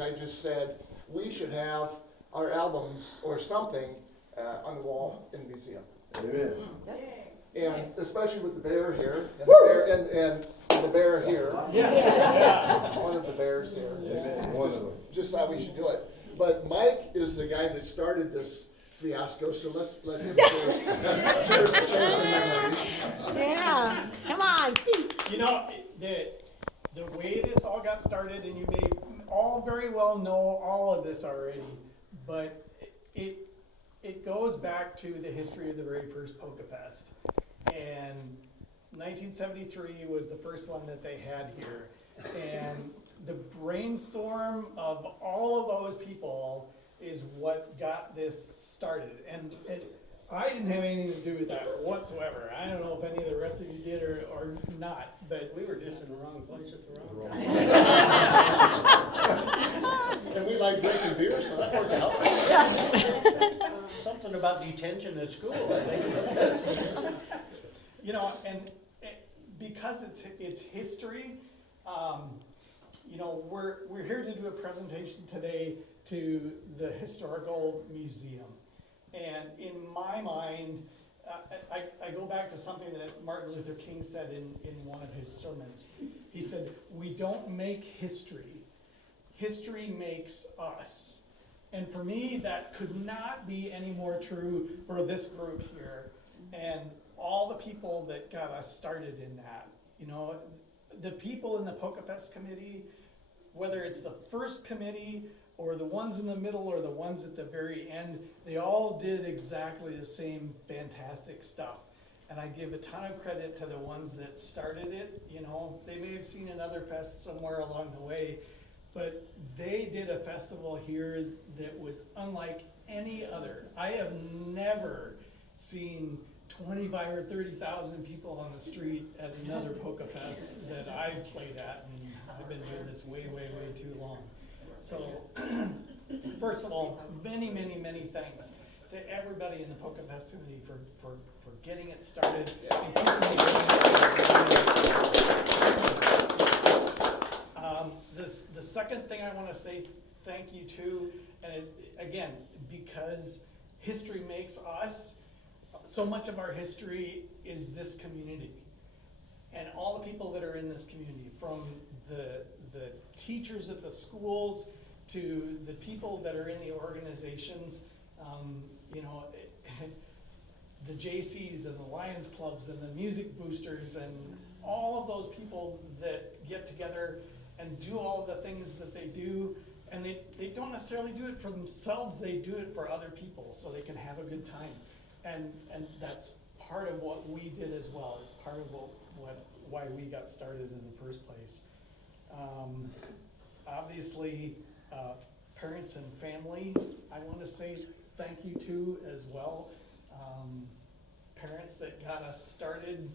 and I just said, we should have our albums or something on the wall in the museum. Amen. And especially with the bear here, and the bear, and the bear here. Yes. One of the bears here. Amen. One of them. Just thought we should do it. But Mike is the guy that started this fiasco, so let's let him share some memories. Yeah, come on, speak. You know, the way this all got started, and you may all very well know all of this already, but it goes back to the history of the very first Polka Fest. And 1973 was the first one that they had here. And the brainstorm of all of those people is what got this started. And I didn't have anything to do with that whatsoever. I don't know if any of the rest of you did or not, but We were just in the wrong place at the wrong time. And we like drinking beer, so that worked out. Something about detention at school, I think. you know, and because it's history, you know, we're here to do a presentation today to the historical museum. And in my mind, I go back to something that Martin Luther King said in one of his sermons. He said, "We don't make history. History makes us." And for me, that could not be any more true for this group here and all the people that got us started in that. You know, the people in the Polka Fest committee, whether it's the first committee or the ones in the middle or the ones at the very end, they all did exactly the same fantastic stuff. And I give a ton of credit to the ones that started it. You know, they may have seen another fest somewhere along the way, but they did a festival here that was unlike any other. I have never seen 25 or 30,000 people on the street at another Polka Fest that I've played at, and I've been doing this way, way, way too long. So, first of all, many, many, many thanks to everybody in the Polka Fest committee for getting it started. And keeping it going. The second thing I want to say thank you to, and again, because history makes us, so much of our history is this community. And all the people that are in this community, from the teachers at the schools to the people that are in the organizations, you know, the JCs and the Lions Clubs and the music boosters and all of those people that get together and do all of the things that they do. And they don't necessarily do it for themselves, they do it for other people so they can have a good time. And that's part of what we did as well. It's part of why we got started in the first place. Obviously, parents and family, I want to say thank you to as well. Parents that got us started,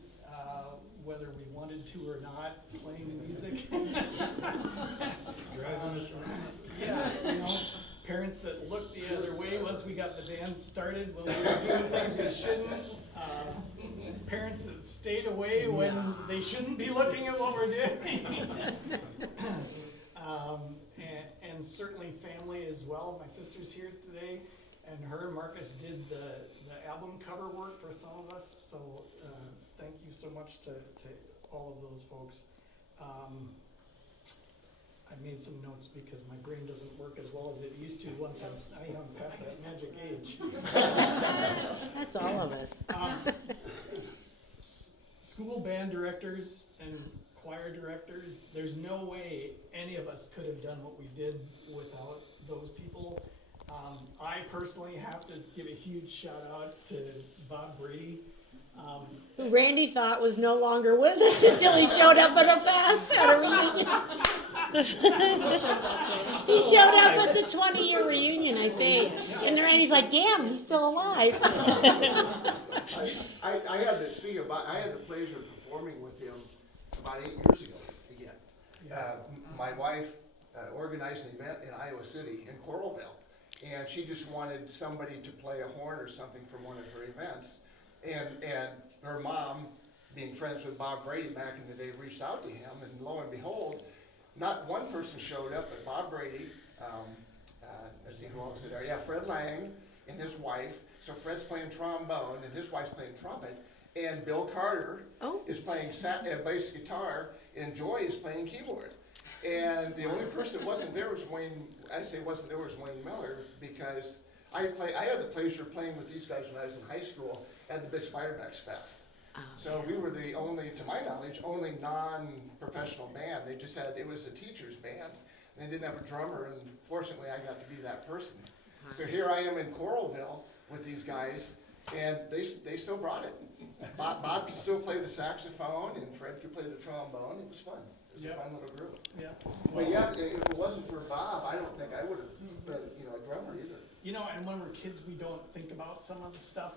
whether we wanted to or not, playing music. Yeah, you know, parents that looked the other way once we got the band started when we were doing things we shouldn't. Parents that stayed away when they shouldn't be looking at what we're doing. And certainly family as well. My sister's here today, and her and Marcus did the album cover work for some of us. So thank you so much to all of those folks. I made some notes because my brain doesn't work as well as it used to once I'm past that magic age. That's all of us. School band directors and choir directors, there's no way any of us could have done what we did without those people. I personally have to give a huge shout out to Bob Brady. Who Randy thought was no longer with us until he showed up at a fest at a reunion. He showed up at the 20-year reunion, I think. And Randy's like, damn, he's still alive. I had the pleasure of performing with him about 8 years ago again. My wife organized an event in Iowa City, in Coralville, and she just wanted somebody to play a horn or something from one of her events. And her mom, being friends with Bob Brady back in the day, reached out to him, and lo and behold, not one person showed up, but Bob Brady, let's see who else is there, yeah, Fred Lang and his wife, so Fred's playing trombone and his wife's playing trumpet, and Bill Carter Oh. is playing bass guitar, and Joy is playing keyboard. And the only person that wasn't there was Wayne, I'd say wasn't there was Wayne Miller, because I had the pleasure of playing with these guys when I was in high school at the Big Spiderbacks Fest. Oh, So we were the only, to my knowledge, only non-professional band. They just had, it was a teacher's band, and they didn't have a drummer, and fortunately I got to be that person. So here I am in Coralville with these guys, and they still brought it. Bob could still play the saxophone, and Fred could play the trombone. It was fun. It was Yep. a fun little group. Yeah. But yeah, if it wasn't for Bob, I don't think I would have been, a drummer either. You know, and when we're kids, we don't think about some of the stuff.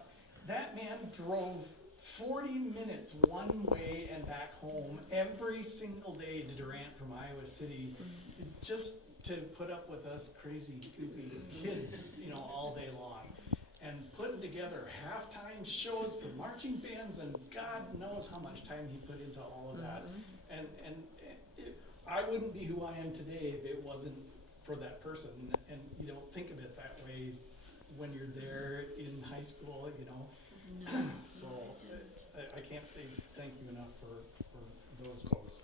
That man drove 40 minutes one way and back home every single day to Durant from Iowa City, just to put up with us crazy, goofy kids, all day long. And putting together halftime shows for marching bands, and God knows how much time he put into all of that. And I wouldn't be who I am today if it wasn't for that person. And you don't think of it that way when you're there in high school, So I can't say thank you enough for those folks.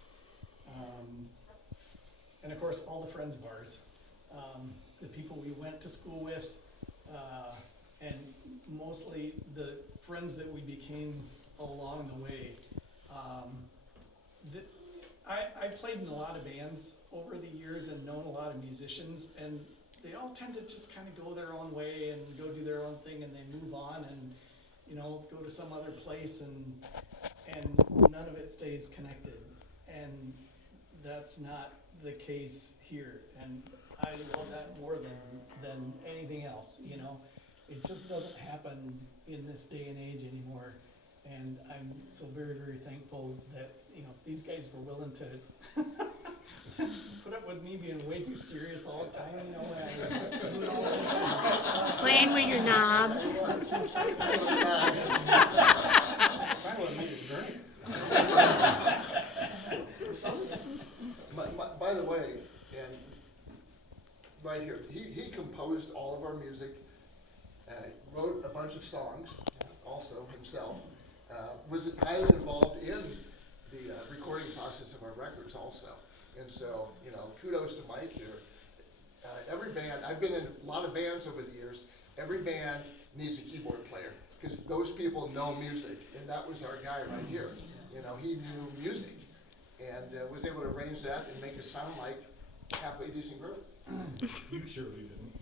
And of course, all the friends of ours, the people we went to school with, and mostly the friends that we became along the way. I played in a lot of bands over the years and known a lot of musicians, and they all tend to just kind of go their own way and go do their own thing, and they move on and go to some other place, and none of it stays connected. And that's not the case here, and I love that more than anything else. It just doesn't happen in this day and age anymore. And I'm so very, very thankful that, these guys were willing to put up with me being way too serious all the time, when I was doing all this. Playing with your knobs. I would make a drink. By the way, and right here, he composed all of our music, wrote a bunch of songs, also himself, was highly involved in the recording process of our records also. And so, kudos to Mike here. Every band, I've been in a lot of bands over the years, every band needs a keyboard player, because those people know music, and that was our guy right here. He knew music, and was able to arrange that and make it sound like halfway decent group. You surely didn't.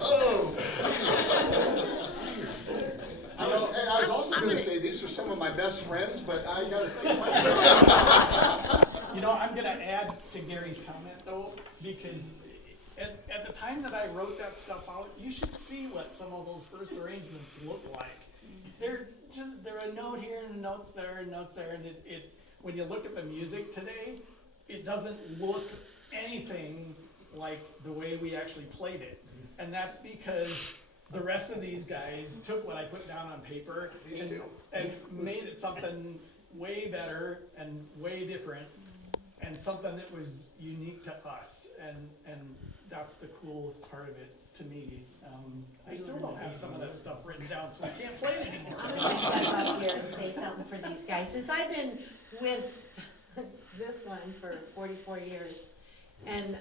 Oh! I was also going to say these are some of my best friends, but I got to think myself. I'm going to add to Gary's comment though, because at the time that I wrote that stuff out, you should see what some of those first arrangements look like. They're a note here and notes there and notes there, and it when you look at the music today, it doesn't look anything like the way we actually played it. And that's because the rest of these guys took what I put down on paper and made it something way better and way different, and something that was unique to us. And that's the coolest part of it to me. I still don't have some of that stuff written down, so I can't play it anymore. I'm gonna step up here and say something for these guys. Since I've been with this one for 44 years, and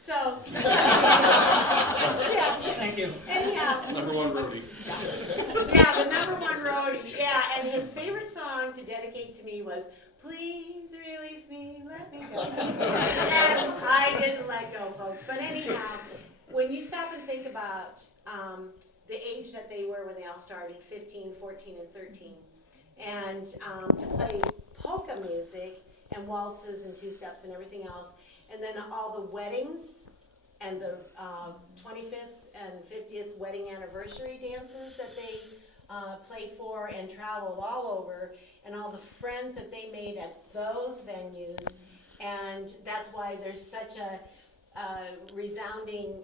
so yeah. Thank you. Anyhow, #1 roadie. yeah, the #1 roadie. Yeah, and his favorite song to dedicate to me was "Please Release Me, Let Me Go." And I didn't let go, folks. But anyhow, when you stop and think about the age that they were when they all started, 15, 14, and 13, and to play polka music and waltzes and two-steps and everything else, and then all the weddings and the 25th and 50th wedding anniversary dances that they played for and traveled all over, and all the friends that they made at those venues. And that's why there's such a resounding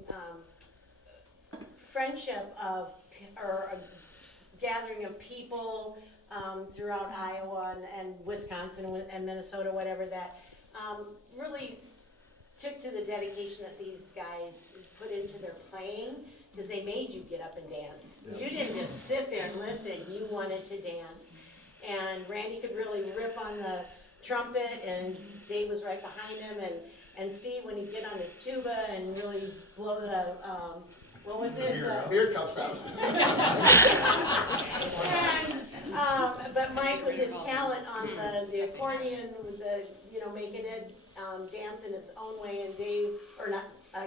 friendship or a gathering of people throughout Iowa and Wisconsin and Minnesota, whatever, that really took to the dedication that these guys put into their playing, because they made you get up and dance. Yeah. You didn't just sit there and listen, you wanted to dance. And Randy could really rip on the trumpet, and Dave was right behind him, and Steve, when he'd get on his tuba and really blow the, what was it? Beer cups out. And, but Mike with his talent on the accordion, with the, making it dance in its own way, and Dave, or not,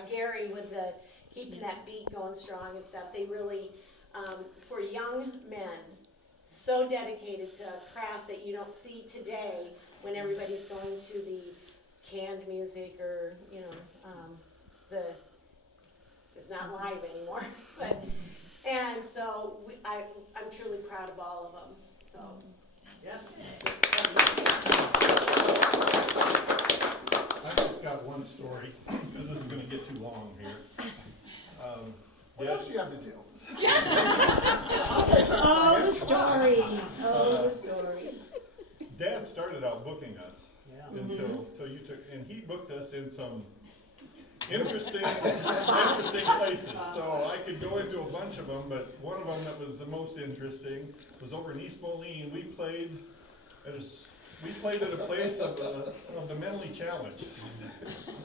Gary with the keeping that beat going strong and stuff. They really, for young men, so dedicated to a craft that you don't see today when everybody's going to the canned music or, it's not live anymore. But, and so I'm truly proud of all of them, so. Yes. I just got one story, because this is gonna get too long here. What else do you have to do? Oh, the stories. Oh, the stories. Dad started out booking us Yeah. until you took, and he booked us in some interesting places. So I could go into a bunch of them, but one of them that was the most interesting was over in East Moline. We played at a place of the mentally challenged.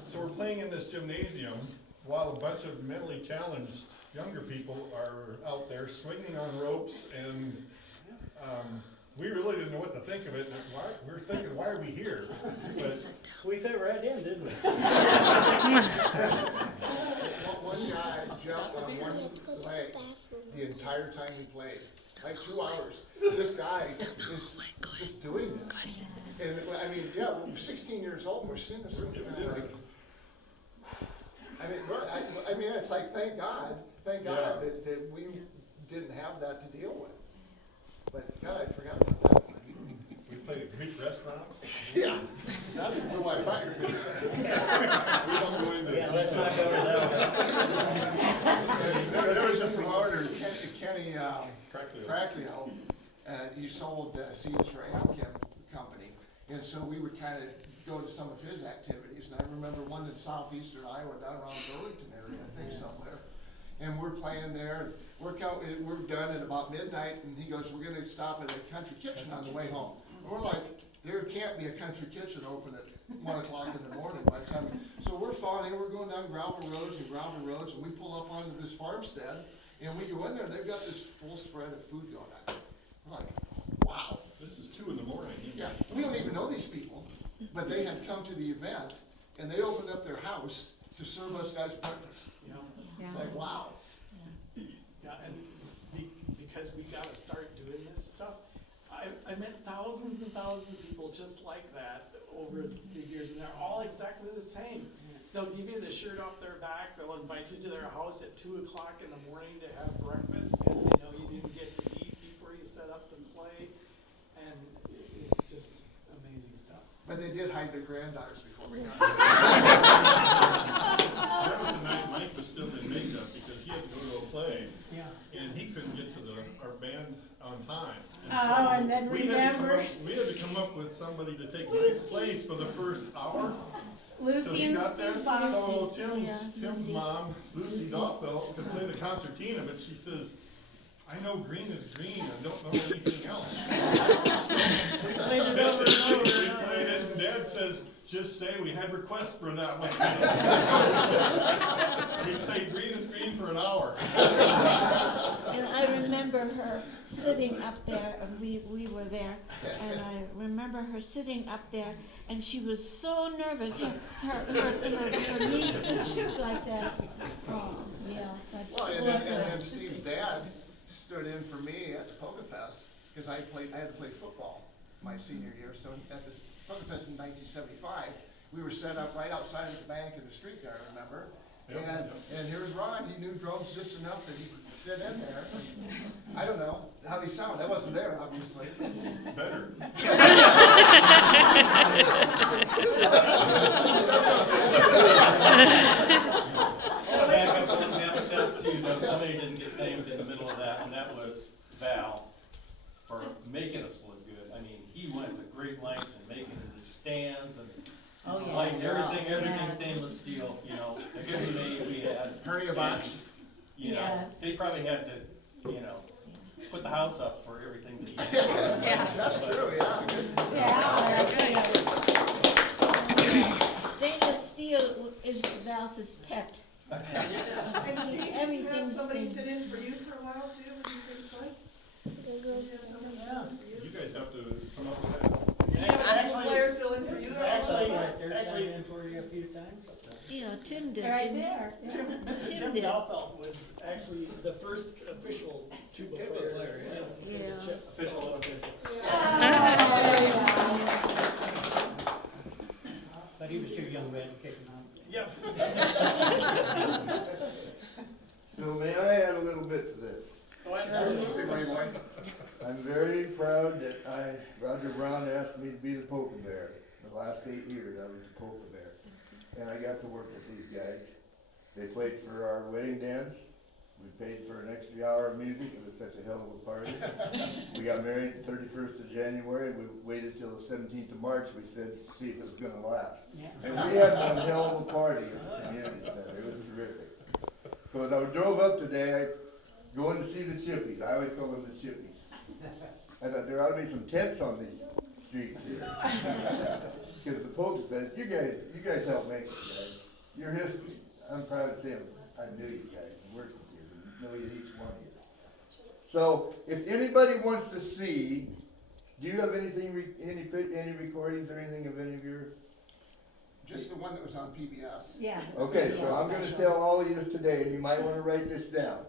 So we're playing in this gymnasium while a bunch of mentally challenged younger people are out there swinging on ropes, and we really didn't know what to think of it. And we were thinking, why are we here? But We fit right in, didn't we? One guy jumped on one leg the entire time we played, like 2 hours. This guy is just doing this. And I mean, yeah, we're 16 years old, and we're seeing this. Like, I mean, it's like, thank God that we didn't have that to deal with. But God, I forgot about that one. we played at Greek restaurants. Yeah, that's the one I thought you were going to say. We don't go into Yeah, let's not go to that one. There was a promoter, Kenny Crackling. Cracklio, and he sold seeds for Amchem Company. And so we would kind of go to some of his activities. And I remember one in southeastern Iowa, down around Burlington area, I think somewhere. And we're playing there. We're done at about midnight, and he goes, "We're going to stop at a country kitchen on the way home." And we're like, there can't be a country kitchen open at 1 o'clock in the morning by the time. So we're following, we're going down gravel roads, and we pull up onto this farmstead, and we go in there, and they've got this full spread of food going on. We're like, wow. This is 2 in the morning. Yeah, we don't even know these people, but they had come to the event, and they opened up their house to serve us guys breakfast. It's like, wow. Yeah, and because we gotta start doing this stuff, I met thousands and thousands of people just like that over the years, and they're all exactly the same. They'll give you the shirt off their back, they'll invite you to their house at 2 o'clock in the morning to have breakfast, because they know you didn't get to eat before you set up to play, and it's just amazing stuff. But they did hide their granddaughters before we got That was the night Mike was still in makeup because he had to go to a play, Yeah. and he couldn't get to our band on time. Oh, and then we had remember to come up with somebody to take Mike's place for the first hour. So Lucy he and got there. Steve's box. So Tim's mom, Lucy Doffel, could play the concertina, but she says, "I know green is green, I don't know anything else." We played it over and over. We played it, and Dad says, "Just say we had requests for that one." We played green is green for an hour. And I remember her sitting up there, and we were there, and I remember her sitting up there, and she was so nervous. Her knees just shook like that. Oh, yeah. Well, and then Steve's dad stood in for me at the Polka Fest, because I had to play football my senior year. So at this Polka Fest in 1975, we were set up right outside of the bank in the street there, remember? Yep. And here's Ron. He knew drums just enough that he could sit in there. I don't know how he sounded. I wasn't there, obviously. Better. Back up one step to the somebody didn't get named in the middle of that, and that was Val for making us stands and Oh, yeah. lights, everything Yes. stainless steel, you know. Every day we had, Hernia box. you know, Yes. they probably had to, you know, put the house up for everything to eat. That's true, yeah. Good. Yeah, stainless steel is Val's pet. And Steve, did you have Everything's somebody stainless. sit in for you for a while too, when you did play? Did you have somebody sit in for You you? guys have to come up with that. Did you have a Actually- player fill in for you? Actually, Yeah, Tim did. Right didn't he? there. Mr. Tim Jim did. Dalfeld was actually the first official tuba player in Yeah. the Chips. Official, unofficial. But he was too young to kick him out. Yep. So may I add a little bit to this? Oh, Absolutely, my wife. I'm very proud that Roger Brown asked me to be the Polka Bear. The last 8 years, I was the Polka Bear. And I got to work with these guys. They played for our wedding dance. We paid for an extra hour of music. It was such a hell of a party. We got married the 31st of January. We waited till the 17th of March. We said, see if it was gonna last. Yeah. And we had one hell of a party at the community center. It was terrific. So as I drove up today, I going to see the Chippies. I always call them the Chippies. I thought there ought to be some tents on these streets here. Because the Polka Fest, you guys helped make it, guys. Your history. I'm proud to say I knew you guys and worked with you and know you, each one of you. So if anybody wants to see, do you have anything, any recordings or anything of any of your? Just the one that was on PBS. Yeah. Okay, so I'm gonna tell all of you this today, and you might wanna write this down.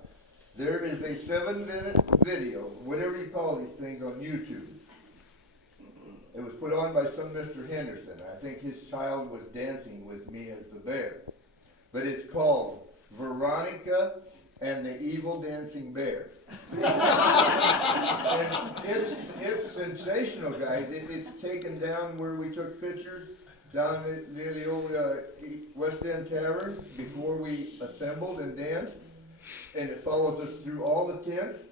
There is a 7-minute video, whatever you call these things, on YouTube. It was put on by some Mr. Henderson. I think his child was dancing with me as the bear. But it's called Veronica and the Evil Dancing Bear. And it's sensational, guys. It's taken down where we took pictures down near the old West End Tavern before we assembled and danced. And it follows us through all the tents.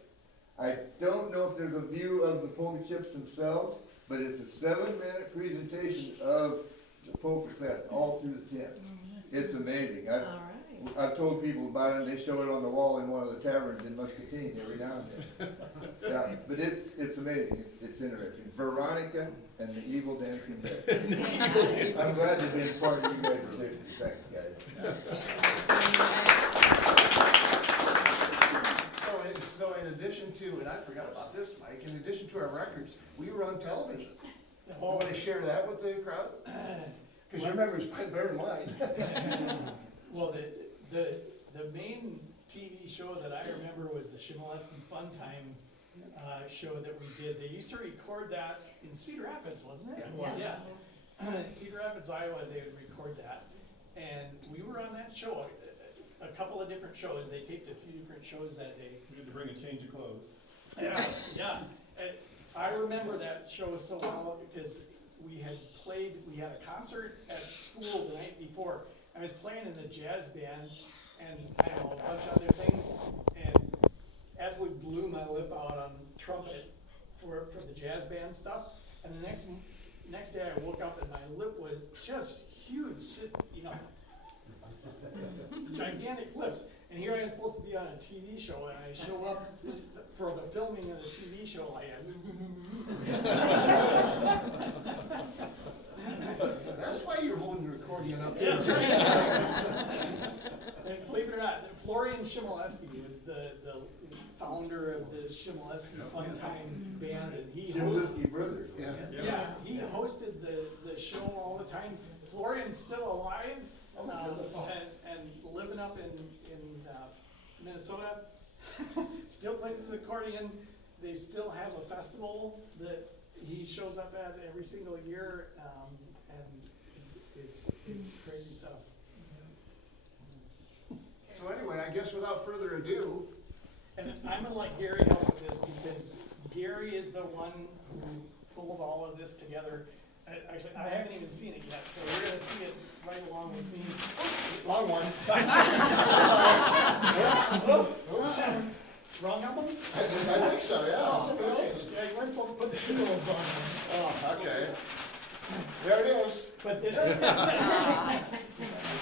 I don't know if there's a view of the Polka Chips themselves, but it's a 7-minute presentation of the Polka Fest all through the tent. It's amazing. All right. I've told people about it, and they show it on the wall in one of the taverns in Muscatine every now and then. Yeah, but it's amazing. It's interesting. Veronica and the Evil Dancing Bear. I'm glad to be a part of you guys' history. Thanks, guys. So in addition to, and I forgot about this, Mike, in addition to our records, we were on television. Oh, want to share that with the crowd? Because your memory's probably better than mine. Well, the main TV show that I remember was the Shimoleski Fun Time show that we did. They used to record that in Cedar Rapids, wasn't it? Yeah. Yeah. Cedar Rapids, Iowa, they would record that. And we were on that show, a couple of different shows. They taped a few different shows that day. You had to bring a change of clothes. Yeah, yeah. And I remember that show so well because we had a concert at school the night before. I was playing in the jazz band and I don't know, a bunch of other things, and absolutely blew my lip out on trumpet for the jazz band stuff. And the next day I woke up and my lip was just huge, just, gigantic lips. And here I am supposed to be on a TV show, and I show up for the filming of the TV show. That's why you're holding the accordion up. Yes, right. And believe it or not, Florian Shimoleski was the founder of the Shimoleski Fun Times band, and he hosted. Shimoleski Brothers. Yeah. Yeah, he hosted the show all the time. Florian's still alive and living up in Minnesota. Still plays his accordion. They still have a festival that he shows up at every single year, and it's crazy stuff. So anyway, I guess without further ado, And I'm gonna let Gary help with this because Gary is the one who pulled all of this together. Actually, I haven't even seen it yet, so you're gonna see it right along with me. long one. Wrong albums? I think so, yeah. Somebody Okay. else's. Yeah, you weren't supposed to put the singles on. Oh, okay. There it But then,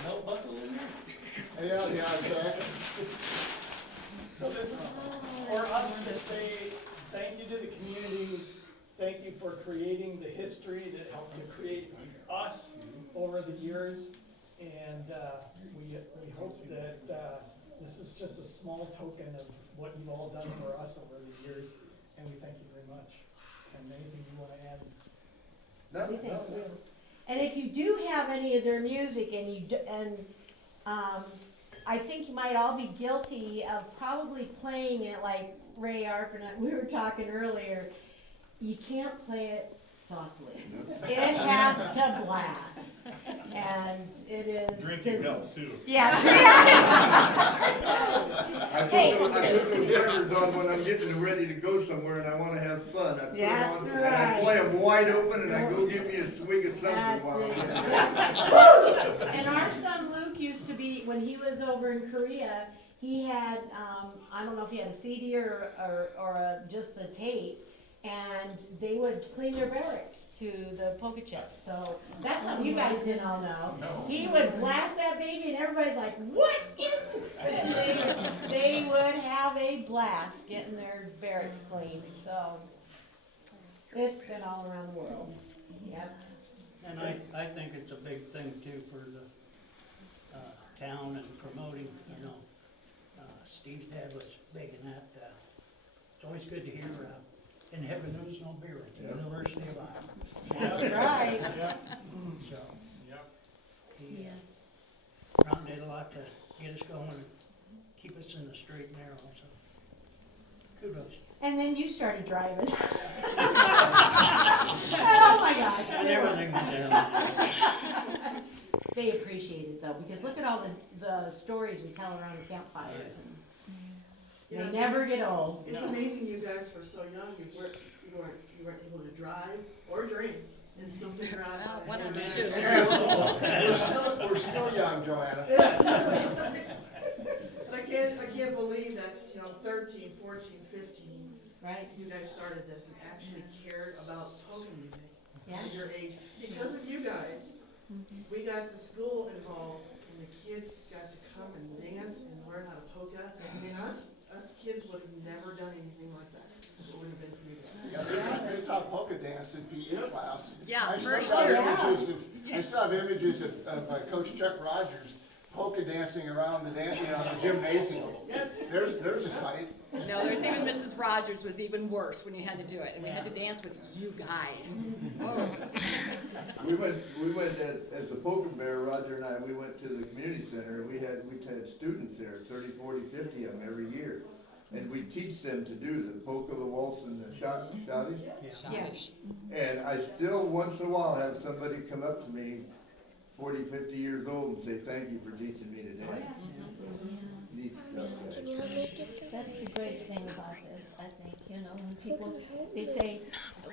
No buckle in there. Yeah, exactly. so this is for us to say thank you to the community, thank you for creating the history that helped to create us over the years. And we hope that this is just a small token of what you've all done for us over the years, and we thank you very much. And anything you want to add? No, We thank no, you. And if you do have any of their music and you do, I think you might all be guilty of probably playing it like Ray Arp and we were talking earlier. You can't play it softly. It has to blast. And it is. Drinking helps too. Yes. I put those records on when I'm getting ready to go somewhere and I wanna have fun. I put them That's on and I play them wide open and I go get me a swig of something That's while I'm it. there. And our son Luke used to be, when he was over in Korea, he had, I don't know if he had a CD or just the tape, and they would clean their barracks to the polka chips. So that's something you guys didn't all know. He would blast that baby, and everybody's like, "What is it?" And they would have a blast getting their barracks cleaned. So it's been all around the world. Yep. And I think it's a big thing too for the town and promoting, you know. Steve's dad was big in that. It's always good to hear, in heaven knows no beer at the University of Iowa. That's right. So, Yep. he, Ron did a lot to get us going and keep us in the straight and narrow, so kudos. And then you started driving. Oh my God. And everything went down. They appreciate it though, because look at all the stories we tell around the campfires. Yeah, They it's never get old. It's amazing you guys were so young, you weren't able to drive or drink and still figure out how to. One of the two. We're still young, Joanna. But I can't believe that, 13, 14, 15, Right? you guys started this and actually cared about polka music Yeah. at your age. Because of you guys, we got the school involved and the kids got to come and dance and learn how to polka. I mean, us kids would have never done anything like that. It wouldn't have been for you guys. Yeah, they taught polka dance in PE class. Yeah, I still first have year. images of Coach Chuck Rogers polka dancing around the gymnasium. There's a sight. No, there's even Mrs. Rogers was even worse when you had to do it, and we had to dance with you guys. We went as a polka bear, Roger and I, we went to the community center, and we had students there, 30, 40, 50 of them every year. And we teach them to do the polka, the waltz, and the shotty. Yeah. And I still, once in a while, have somebody come up to me, 40, 50 years old, and say, thank you for teaching me to dance. Neat stuff, guys. That's the great thing about this, I think, when people, they say,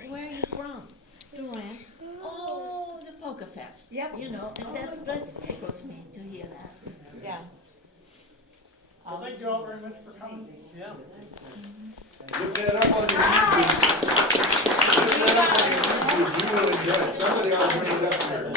where are you from? Durant. Oh, the Polka Fest. Yep. And that tickles me to hear that. Yeah. So thank you all very much for coming. Yeah. Look that up on the YouTube. Look that up on the YouTube. You will enjoy it. Somebody ought to bring it up here.